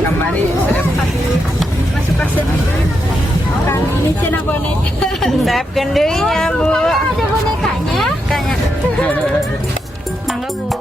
Kembali masuk kasih kan ini cina boneka. Siapkan dirinya, Bu. Ada bonekanya. Kayaknya. Mangga, Bu.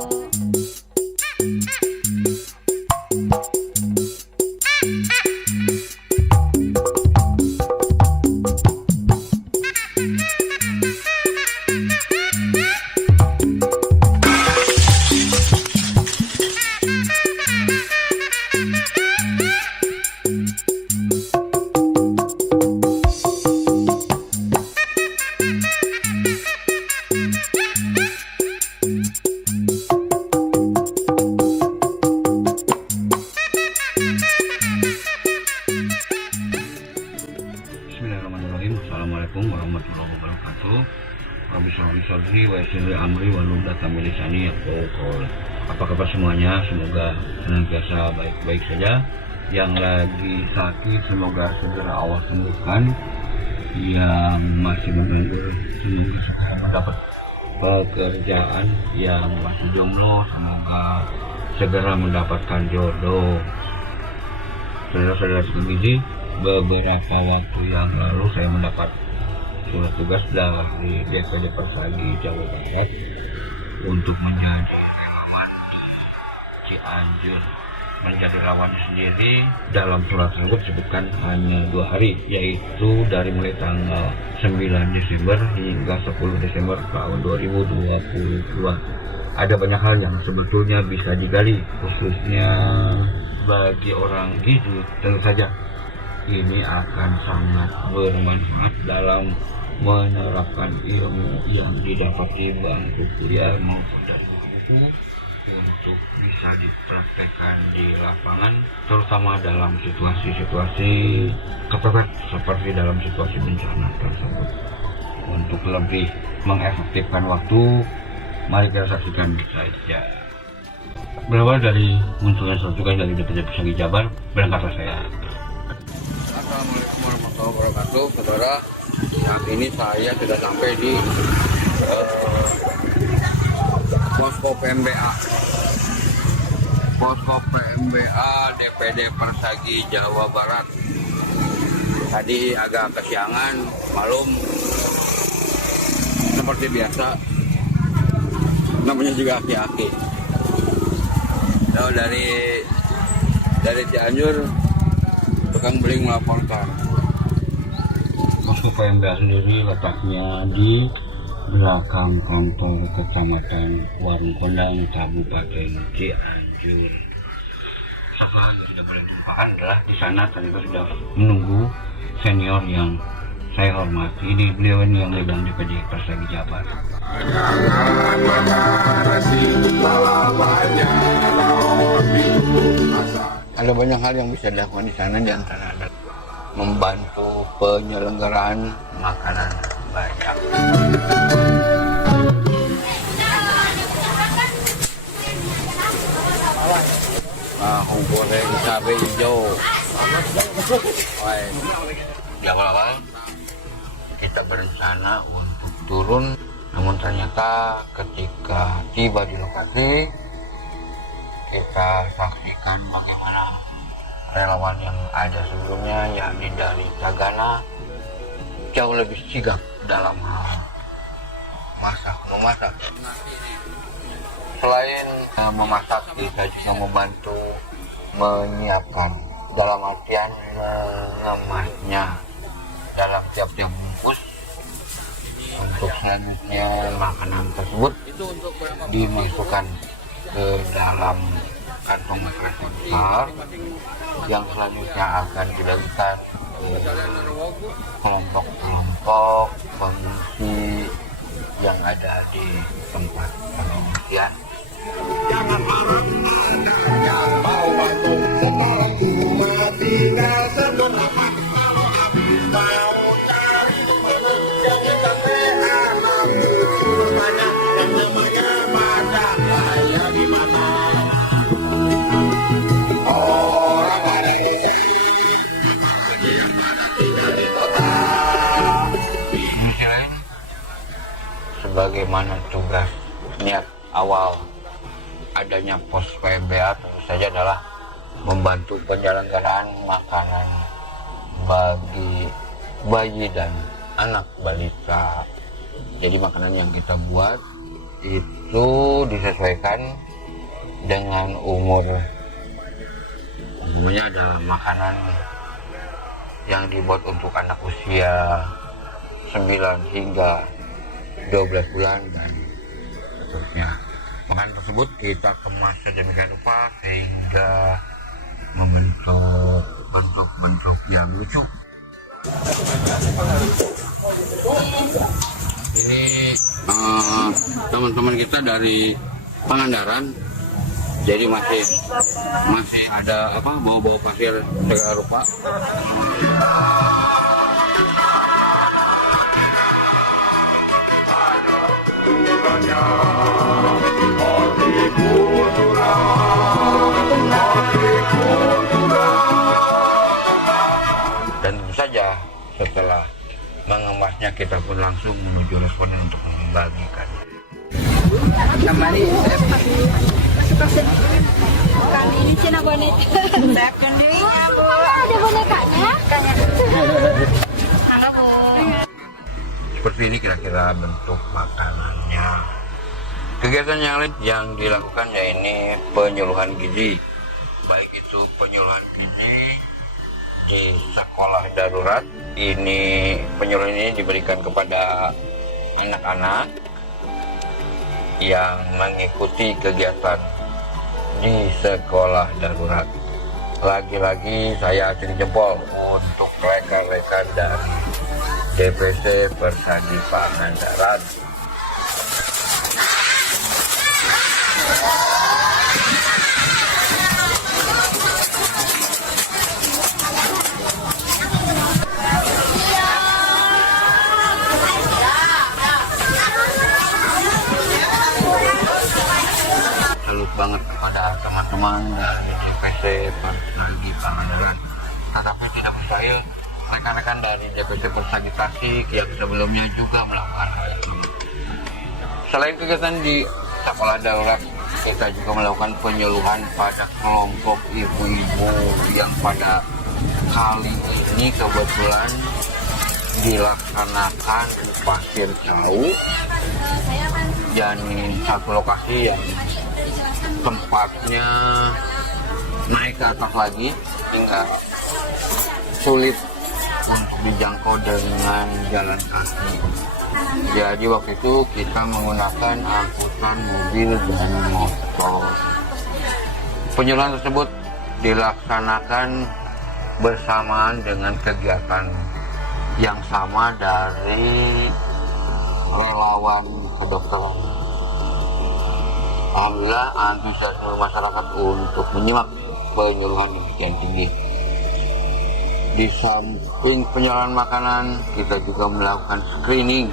Bismillahirrahmanirrahim. Assalamualaikum warahmatullahi wabarakatuh. Rabbi sholli sadri wa yassir amri wa hlul 'uqdatam min lisani yafqahu qawli. Apa kabar semuanya? Semoga senantiasa baik-baik saja. Yang lagi sakit semoga segera Allah sembuhkan. Yang masih menganggur semoga segera mendapat pekerjaan. Yang masih jomblo semoga segera mendapatkan jodoh. Saudara-saudara sekalian, beberapa waktu yang lalu saya mendapat surat tugas dari DPD Persagi Jawa Barat untuk menjadi relawan di Cianjur. Menjadi relawan sendiri dalam surat tersebut disebutkan hanya 2 hari, yaitu dari mulai tanggal 9 Desember hingga 10 Desember tahun 2022. Ada banyak hal yang sebetulnya bisa digali, khususnya bagi orang hijau. Tentu saja ini akan sangat bermanfaat dalam menerapkan ilmu yang didapat di bangku kuliah maupun dari buku untuk bisa dipraktekkan di lapangan, terutama dalam situasi-situasi kepepet seperti dalam situasi bencana tersebut. Untuk lebih mengefektifkan waktu, mari kita saksikan saja. Berawal dari munculnya surat tugas dari DPD Persagi Jabar, berangkatlah saya. Assalamualaikum warahmatullahi wabarakatuh, saudara. Saat ini saya sudah sampai di posko PMBA. Posko PMBA DPD Persagi Jawa Barat. Tadi agak kesiangan, malum. Seperti biasa, namanya juga aki-aki. Nah, dari Cianjur, tukang beling melaporkan. Posko PMBA sendiri letaknya di belakang kantor Kecamatan Warung Kondang, Kabupaten Cianjur. Satu hal yang tidak boleh dilupakan adalah di sana ternyata sudah menunggu senior yang saya hormati. Ini beliau ini yang megang DPD Persagi Jabar. Ada banyak hal yang bisa dilakukan di sana, di antara ada membantu penyelenggaraan makanan banyak. Tahu goreng cabai hijau. Di awal-awal kita berencana untuk turun, namun ternyata ketika tiba di lokasi kita saksikan bagaimana relawan yang ada sebelumnya, yakni dari Tagana, jauh lebih sigap dalam hal memasak. Selain memasak, kita juga membantu menyiapkan, dalam artian mengemasnya dalam tiap-tiap bungkus. Untuk selanjutnya makanan tersebut dimasukkan ke dalam kantong plastik besar yang selanjutnya akan dibagikan ke kelompok-kelompok pengungsi yang ada di tempat pengungsian. Jangan harap ada yang mau bantu, sekarang cuma tinggal seberapa. Kalau kamu mau cari kemana, jangan sampai alam bertanya yang namanya pada saya di mana. Orang ada di sini, yang mana tinggal di kota. Misi lain, sebagaimana tugas niat awal adanya pos PMBA tentu saja adalah membantu penyelenggaraan makanan bagi bayi dan anak balita. Jadi makanan yang kita buat itu disesuaikan dengan umur. Umumnya ada makanan yang dibuat untuk anak usia 9 hingga 12 bulan dan seterusnya. Makanan tersebut kita kemas sedemikian rupa sehingga membentuk bentuk-bentuk yang lucu. Ini teman-teman kita dari Pangandaran, jadi masih ada bau-bau pasir segala rupa. Dan tentu saja setelah mengemasnya kita pun langsung menuju responden untuk membagikan. Kembali Suka sedih. Kali ini cina boneka. siapkan dirinya, Bu. Ada bonekanya. Mangga, Bu. Seperti ini kira-kira bentuk makanannya. Kegiatan yang lain yang dilakukan yaitu penyuluhan gizi, baik itu penyuluhan gizi di sekolah darurat. Ini penyuluhan ini diberikan kepada anak-anak yang mengikuti kegiatan di sekolah darurat. Lagi-lagi saya acungi jempol untuk rekan-rekan dari DPC Persadi Pangandaran. Salut banget kepada teman-teman dari DPC Persadi Pangandaran. Tetapi tidak percaya, rekan-rekan dari DPC Persadi Tasik yang sebelumnya juga melakukan hal itu. Selain kegiatan di sekolah darurat, kita juga melakukan penyuluhan pada kelompok ibu-ibu yang pada kali ini kebetulan dilaksanakan di Pasir Cau, dan satu lokasi yang tempatnya naik ke atas lagi hingga sulit untuk dijangkau dengan jalan kaki. Jadi waktu itu kita menggunakan angkutan mobil dan motor. Penyuluhan tersebut dilaksanakan bersamaan dengan kegiatan yang sama dari relawan kedokteran. Alhamdulillah antusiasme masyarakat untuk menyimak penyuluhan demikian tinggi. Di samping penyuluhan makanan, kita juga melakukan screening.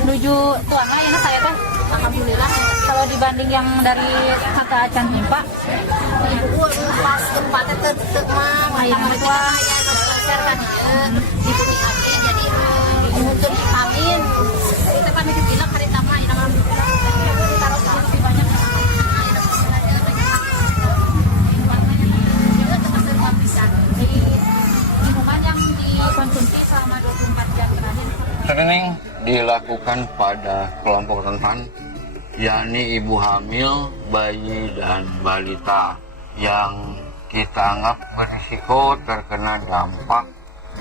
Menuju tuangnya ya saya teh. Alhamdulillah. Kalau dibanding yang dari kata Acan Himpa, Ibu pas tempatnya tetep mah yang tua kan di bumi api jadi untuk amin kita kan itu bilang hari tama ya alhamdulillah taruh lebih banyak minuman yang dikonsumsi selama 24 jam terakhir. Screening dilakukan pada kelompok rentan, yakni ibu hamil, bayi, dan balita yang kita anggap berisiko terkena dampak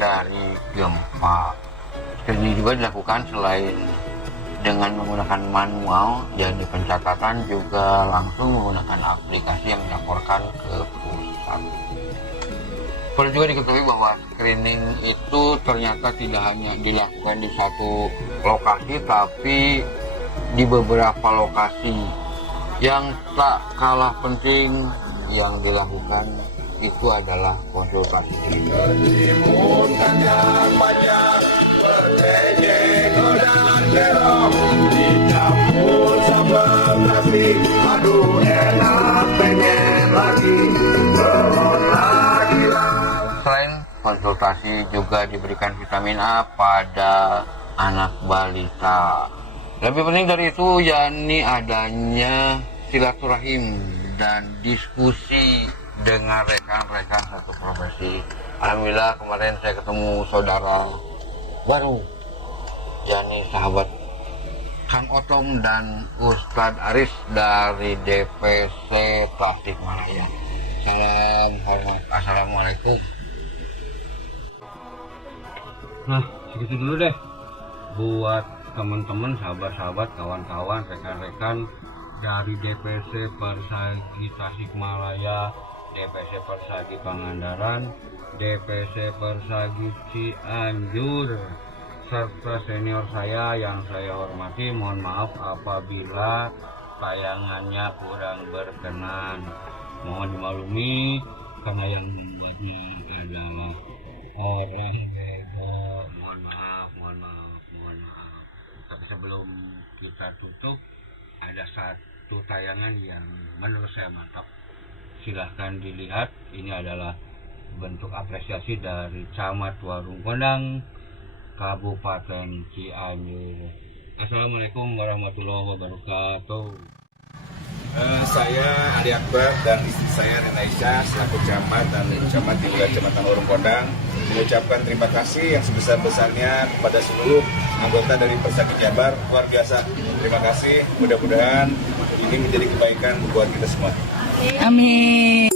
dari gempa. Screening juga dilakukan selain dengan menggunakan manual, yakni pencatatan, juga langsung menggunakan aplikasi yang dilaporkan ke pusat. Perlu juga diketahui bahwa screening itu ternyata tidak hanya dilakukan di satu lokasi, tapi di beberapa lokasi. Yang tak kalah penting yang dilakukan itu adalah konsultasi klinis. Aduh enak pengen lagi. konsultasi juga diberikan vitamin A pada anak balita. Lebih penting dari itu yakni adanya silaturahim dan diskusi dengan rekan-rekan satu profesi. Alhamdulillah kemarin saya ketemu saudara baru, yakni sahabat Kang Otom dan Ustadz Aris dari DPC Tasikmalaya. Salam hormat, assalamualaikum. Nah, segitu dulu deh buat teman-teman, sahabat-sahabat, kawan-kawan, rekan-rekan dari DPC Persagi Tasikmalaya, DPC Persagi Pangandaran, DPC Persagi Cianjur, serta senior saya yang saya hormati. Mohon maaf apabila tayangannya kurang berkenan, mohon dimaklumi karena yang membuatnya adalah orang beda. Mohon maaf. Tapi sebelum kita tutup, ada satu tayangan yang menurut saya mantap. Silahkan dilihat. Ini adalah bentuk apresiasi dari Camat Warung Kondang, Kabupaten Cianjur. Assalamualaikum warahmatullahi wabarakatuh. Saya Ali Akbar dan istri saya Rena Isya selaku camat dan camat di wilayah Kecamatan Warung Kondang mengucapkan terima kasih yang sebesar-besarnya kepada seluruh anggota dari Persagi Jabar. Luar biasa. Terima kasih. Mudah-mudahan ini menjadi kebaikan buat kita semua. Amin.